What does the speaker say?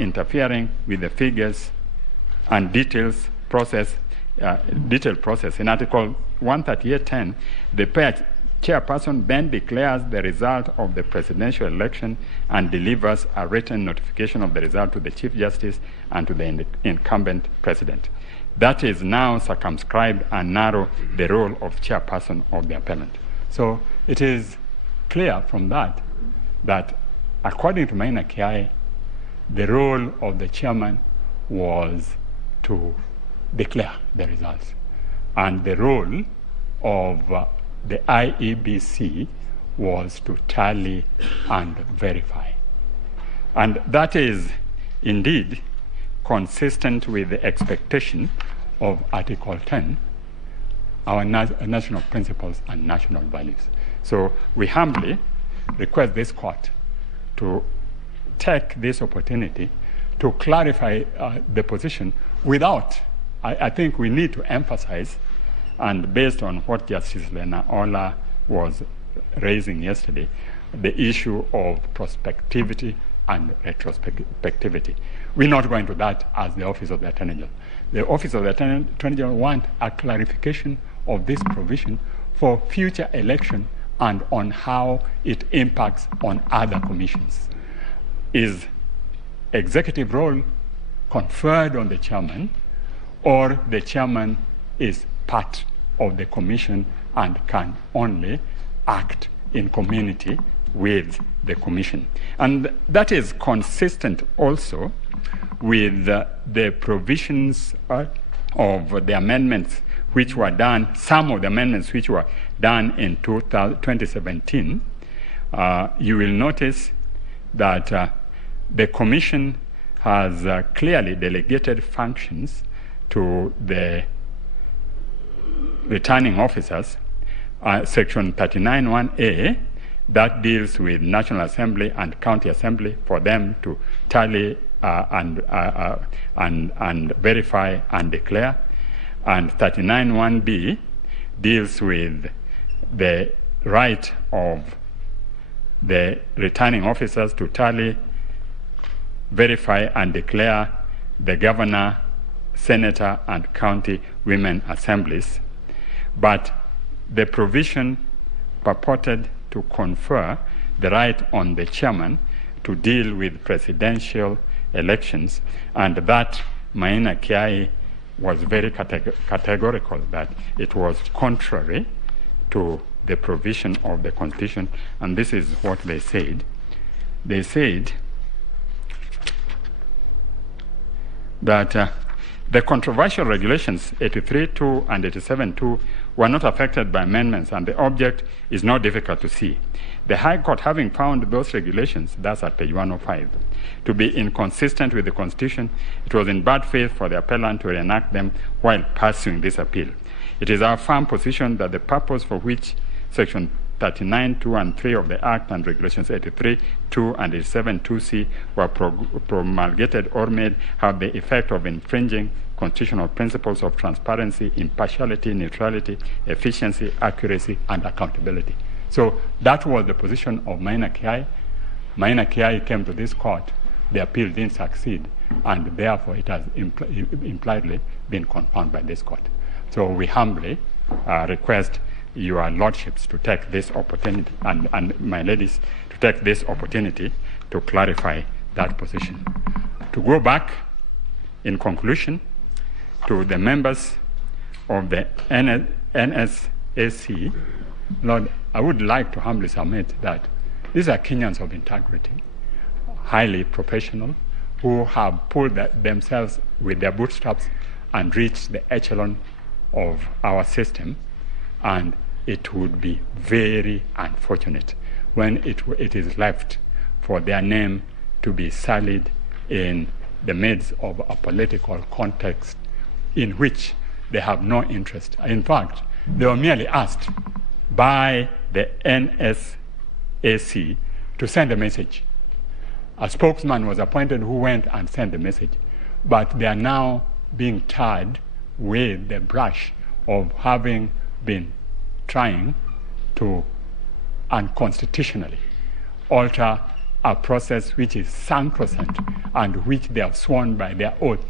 interfering with the figures and detailed process. In Article 138.10, the chairperson then declares the result of the presidential election and delivers a written notification of the result to the Chief Justice and to the incumbent president. That is now circumscribed and narrow the role of chairperson of the appellant. So it is clear from that according to Maina Kiai, the role of the chairman was to declare the results, and the role of the Iebc was to tally and verify. And that is indeed consistent with the expectation of Article 10, our national principles and national values. So we humbly request this court to take this opportunity to clarify the position without, I think we need to emphasize, and based on what Justice Lena Ola was raising yesterday, the issue of prospectivity and retrospectivity. We're not going to that as the Office of the Attorney General. The Office of the Attorney General wants a clarification of this provision for future election and on how it impacts on other commissions. Is executive role conferred on the chairman, or the chairman is part of the commission and can only act in community with the commission? And that is consistent also with the provisions of the amendments which were done, some of the amendments which were done in 2017. You will notice that the commission has clearly delegated functions to the returning officers. Section 39(1)(a), that deals with National Assembly and County Assembly for them to tally and verify and declare. And 39(1)(b) deals with the right of the returning officers to tally, verify and declare the governor, senator, and county women assemblies. But the provision purported to confer the right on the chairman to deal with presidential elections, and that Maina Kiai was very categorical that it was contrary to the provision of the Constitution, and this is what they said. They said that the controversial regulations 83.2 and 87.2 were not affected by amendments, and the object is not difficult to see. The High Court, having found those regulations, that's at page 105, to be inconsistent with the Constitution, it was in bad faith for the appellant to reenact them while pursuing this appeal. It is our firm position that the purpose for which Section 39(2) and 3 of the Act and Regulations 83.2 and 87.2c were promulgated or made have the effect of infringing constitutional principles of transparency, impartiality, neutrality, efficiency, accuracy, and accountability. So that was the position of Maina Kiai. Maina Kiai came to this court. The appeal didn't succeed, and therefore it has impliedly been confirmed by this court. So we humbly request your lordships to take this opportunity, and my ladies, to take this opportunity to clarify that position. To go back, in conclusion, to the members of the NSAC, Lord, I would like to humbly submit that these are Kenyans of integrity, highly professional, who have pulled themselves with their bootstraps and reached the echelon of our system, and it would be very unfortunate when it is left for their name to be sullied in the midst of a political context in which they have no interest. In fact, they were merely asked by the NSAC to send a message. A spokesman was appointed who went and sent the message, but they are now being tarred with the brush of having been trying to unconstitutionally alter a process which is sacrosanct and which they have sworn by their oath